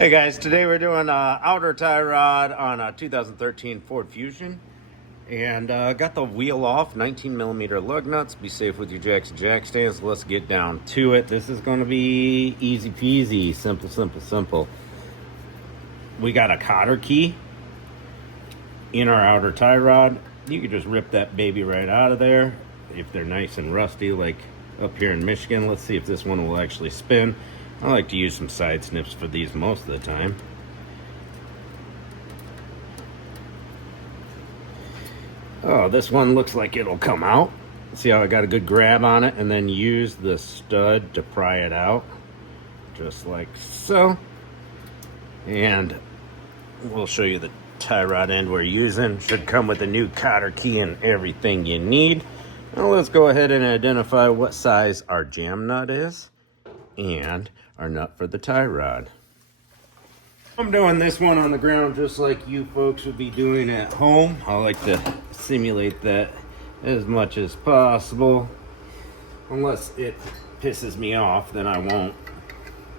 Hey guys, today we're doing outer tie rod on a 2013 Ford Fusion, and got the wheel off, 19 millimeter lug nuts. Be safe with your jacks and jack stands. Let's get down to it. This is going to be easy peasy, simple. We got a cotter key in our outer tie rod. You can just rip that baby right out of there if they're nice and rusty, like up here in Michigan. Let's see if this one will actually spin. I like to use some side snips for these most of the time. Oh, this one looks like it'll come out. See how I got a good grab on it, and then use the stud to pry it out, just like so. And we'll show you the tie rod end we're using. Should come with a new cotter key and everything you need. Now let's go ahead and identify what size our jam nut is and our nut for the tie rod. I'm doing this one on the ground just like you folks would be doing at home. I like to simulate that as much as possible. Unless it pisses me off, then I won't.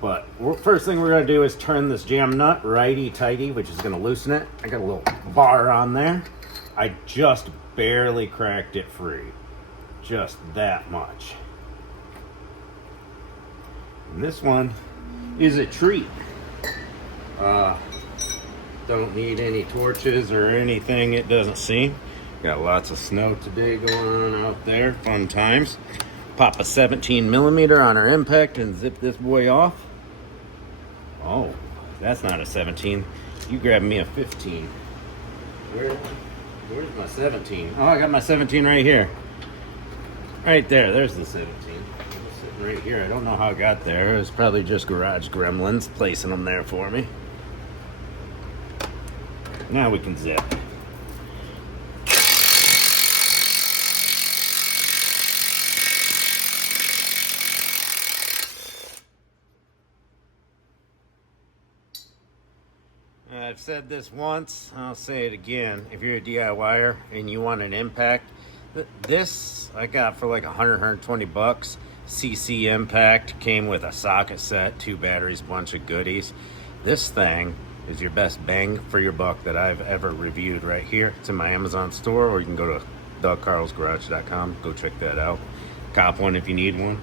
But first thing we're going to do is turn this jam nut righty-tighty, which is going to loosen it. I got a little bar on there. I just barely cracked it free. Just that much. And this one is a treat. Don't need any torches or anything, it doesn't seem. Got lots of snow today going on out there. Fun times. Pop a 17 millimeter on our impact and zip this boy off. Oh, that's not a 17. You grabbed me a 15. Where's my 17? Oh, I got my 17 right here. Right there, there's the 17. Right here. I don't know how it got there. It was probably just garage gremlins placing them there for me. Now we can zip. I've said this once, I'll say it again. If you're a DIYer and you want an impact, this I got for like 120 bucks. CC impact, came with a socket set, 2 batteries, bunch of goodies. This thing is your best bang for your buck that I've ever reviewed right here. It's in my Amazon store, or you can go to dougcarlsgarage.com. Go check that out. Cop one if you need one.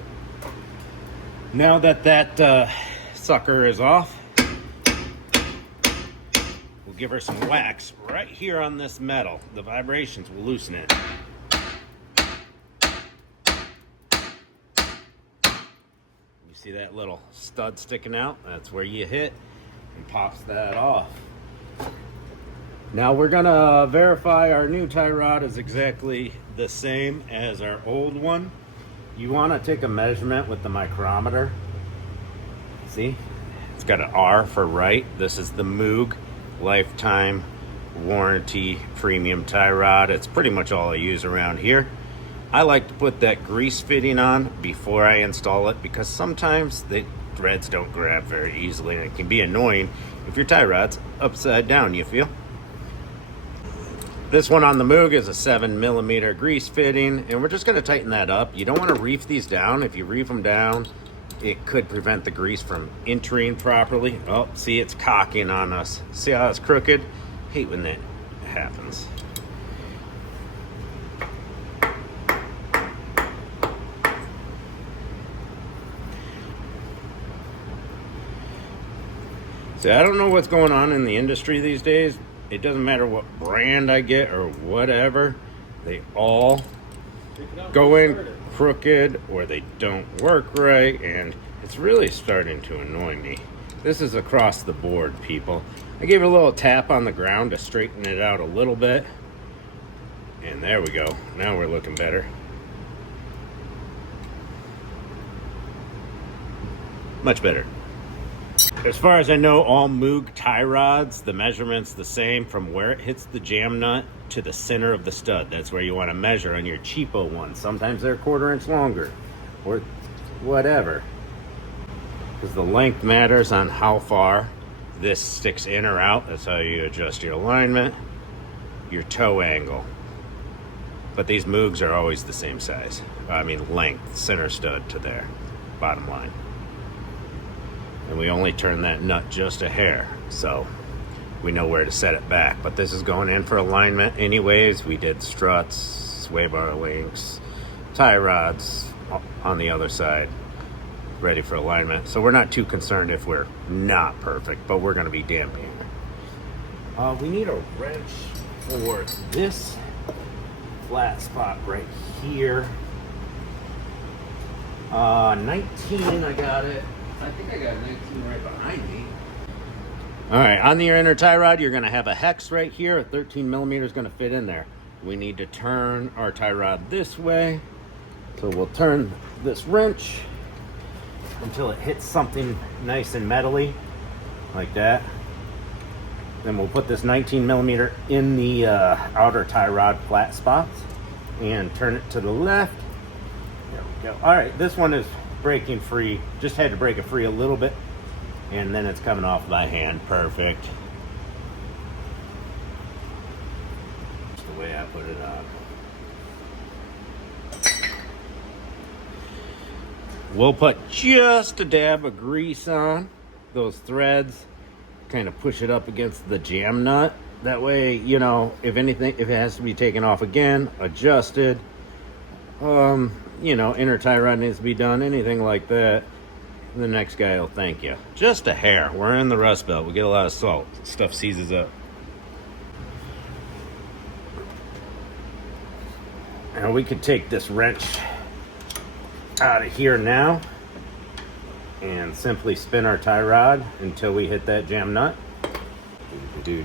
Now that sucker is off, we'll give her some wax right here on this metal. The vibrations will loosen it. See that little stud sticking out? That's where you hit and pops that off. Now we're gonna verify our new tie rod is exactly the same as our old one. You wanna take a measurement with the micrometer. See? It's got an R for right. This is the Moog lifetime warranty premium tie rod. It's pretty much all I use around here. I like to put that grease fitting on before I install it because sometimes the threads don't grab very easily and it can be annoying if your tie rod's upside down, you feel? This one on the Moog is a 7 millimeter grease fitting, and we're just going to tighten that up. You don't want to reef these down. If you reef them down, it could prevent the grease from entering properly. Oh, see, it's cocking on us. See how it's crooked? Hate when that happens. See, I don't know what's going on in the industry these days. It doesn't matter what brand I get or whatever. They all go in crooked or they don't work right, and it's really starting to annoy me. This is across the board, people. I gave it a little tap on the ground to straighten it out a little bit. And there we go. Now we're looking better. Much better. As far as I know, all Moog tie rods, the measurement's the same from where it hits the jam nut to the center of the stud. That's where you want to measure on your cheapo ones. Sometimes they're a 1/4 inch longer or whatever. Because the length matters on how far this sticks in or out. That's how you adjust your alignment, your toe angle. But these Moogs are always the same size. I mean length, center stud to there, bottom line. And we only turn that nut just a hair, so we know where to set it back. But this is going in for alignment anyways. We did struts, sway bar links, tie rods on the other side, ready for alignment. So we're not too concerned if we're not perfect, but we're gonna be damn near. We need a wrench for this flat spot right here. 19, I got it. I think I got 19 right behind me. All right, on your inner tie rod, you're gonna have a hex right here. A 13 millimeter is gonna fit in there. We need to turn our tie rod this way. So we'll turn this wrench until it hits something nice and metally, like that. Then we'll put this 19 millimeter in the outer tie rod flat spots and turn it to the left. There we go. All right, this one is breaking free. Just had to break it free a little bit, and then it's coming off by hand. Perfect. That's the way I put it on. We'll put just a dab of grease on those threads, kind of push it up against the jam nut. That way, you know, if anything, if it has to be taken off again, adjusted, you know, inner tie rod needs to be done, anything like that, the next guy will thank you. Just a hair. We're in the Rust Belt. We get a lot of salt. Stuff seizes up. Now we could take this wrench out of here now and simply spin our tie rod until we hit that jam nut. There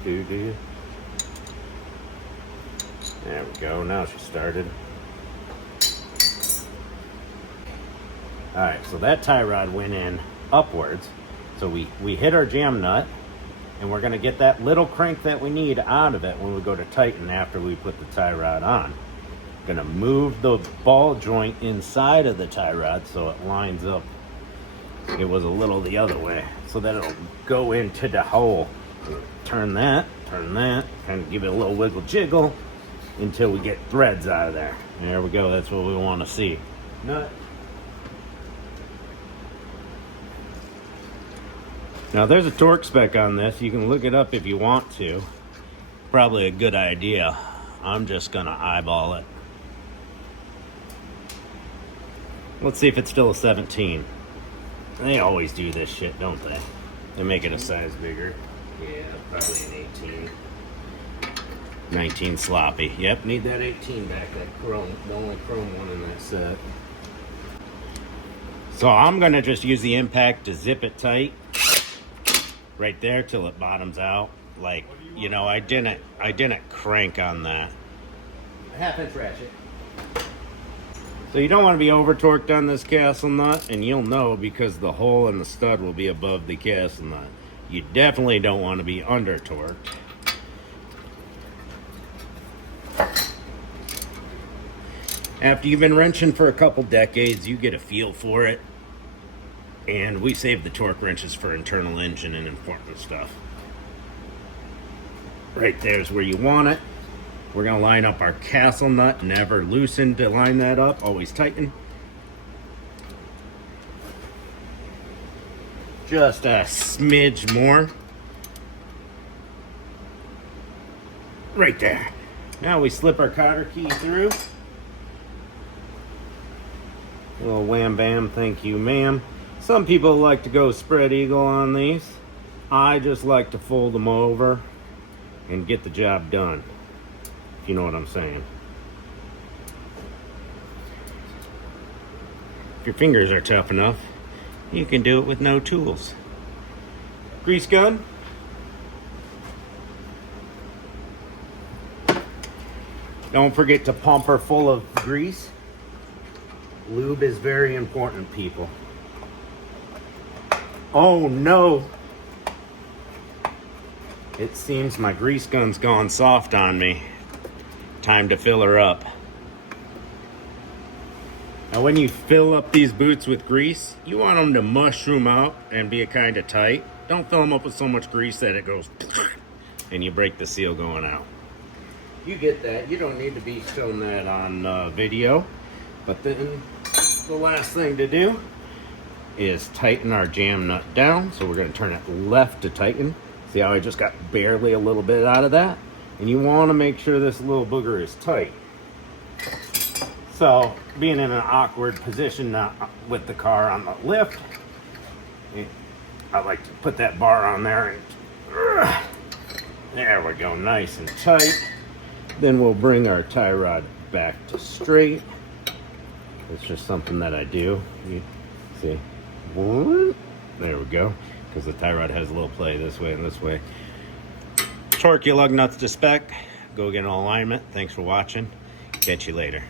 we go. Now she started. All right, so that tie rod went in upwards. So we hit our jam nut, and we're gonna get that little crank that we need out of it when we go to tighten after we put the tie rod on. Gonna move the ball joint inside of the tie rod so it lines up. It was a little the other way, so that it'll go into the hole. Turn that, kind of give it a little wiggle jiggle until we get threads out of there. There we go, that's what we want to see. Nut. Now there's a torque spec on this. You can look it up if you want to. Probably a good idea. I'm just gonna eyeball it. Let's see if it's still a 17. They always do this shit, don't they? They make it a size bigger. Yeah, probably an 18. 19 sloppy. Yep, need that 18 back, that chrome, the only chrome one in that set. So I'm gonna just use the impact to zip it tight right there till it bottoms out. Like, you know, I didn't crank on that. A 1/2 inch ratchet. So you don't want to be over torqued on this castle nut, and you'll know because the hole in the stud will be above the castle nut. You definitely don't want to be under torqued. After you've been wrenching for a couple decades, you get a feel for it. And we save the torque wrenches for internal engine and important stuff. Right there's where you want it. We're gonna line up our castle nut, never loosen to line that up, always tighten. Just a smidge more. Right there. Now we slip our cotter key through. A little wham bam, thank you ma'am. Some people like to go spread eagle on these. I just like to fold them over and get the job done. If you know what I'm saying. If your fingers are tough enough, you can do it with no tools. Grease gun. Don't forget to pump her full of grease. Lube is very important, people. Oh no! It seems my grease gun's gone soft on me. Time to fill her up. Now when you fill up these boots with grease, you want them to mushroom out and be kind of tight. Don't fill them up with so much grease that it goes and you break the seal going out. You get that. You don't need to be showing that on video. But then the last thing to do is tighten our jam nut down. So we're going to turn it left to tighten. See how I just got barely a little bit out of that? And you want to make sure this little booger is tight. So being in an awkward position with the car on the lift, I like to put that bar on there and there we go, nice and tight. Then we'll bring our tie rod back to straight. It's just something that I do. You see, there we go, because the tie rod has a little play this way and this way. Torque your lug nuts to spec. Go get an alignment. Thanks for watching. Catch you later.